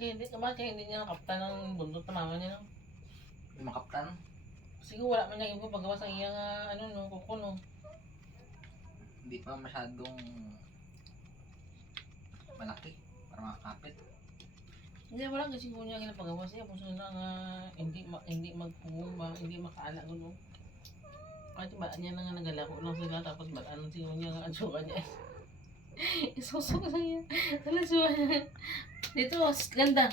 hindi niya nakaptan ng bundot na mama niya, no? Yung makaptan. Siguro wala man niya yung paggawas ang iya nga, kuko, no? Hindi pa masyadong malaki para makakapit. Hindi, wala kasi siguro niya ginapagawas niya. Kung na nga, hindi magpumumba, hindi makaala, no? Kahit ba niya na nga nagalako lang sila, tapos ba siguro niya nga adsuka niya. Isusok lang yan. Talaswa niya. Dito, ganda.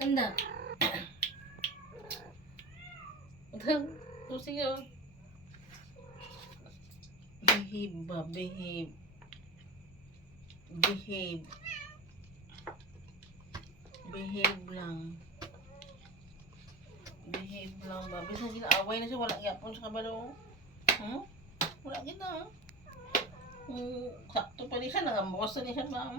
Ganda. Sige, oh. Behave ba? Behave. Behave. Behave lang. Behave lang ba? Bisa ginaaway na siya, wala yapon sa kabalo. Wala kita. Sakto pa rin siya, nangambukas na rin siya ba?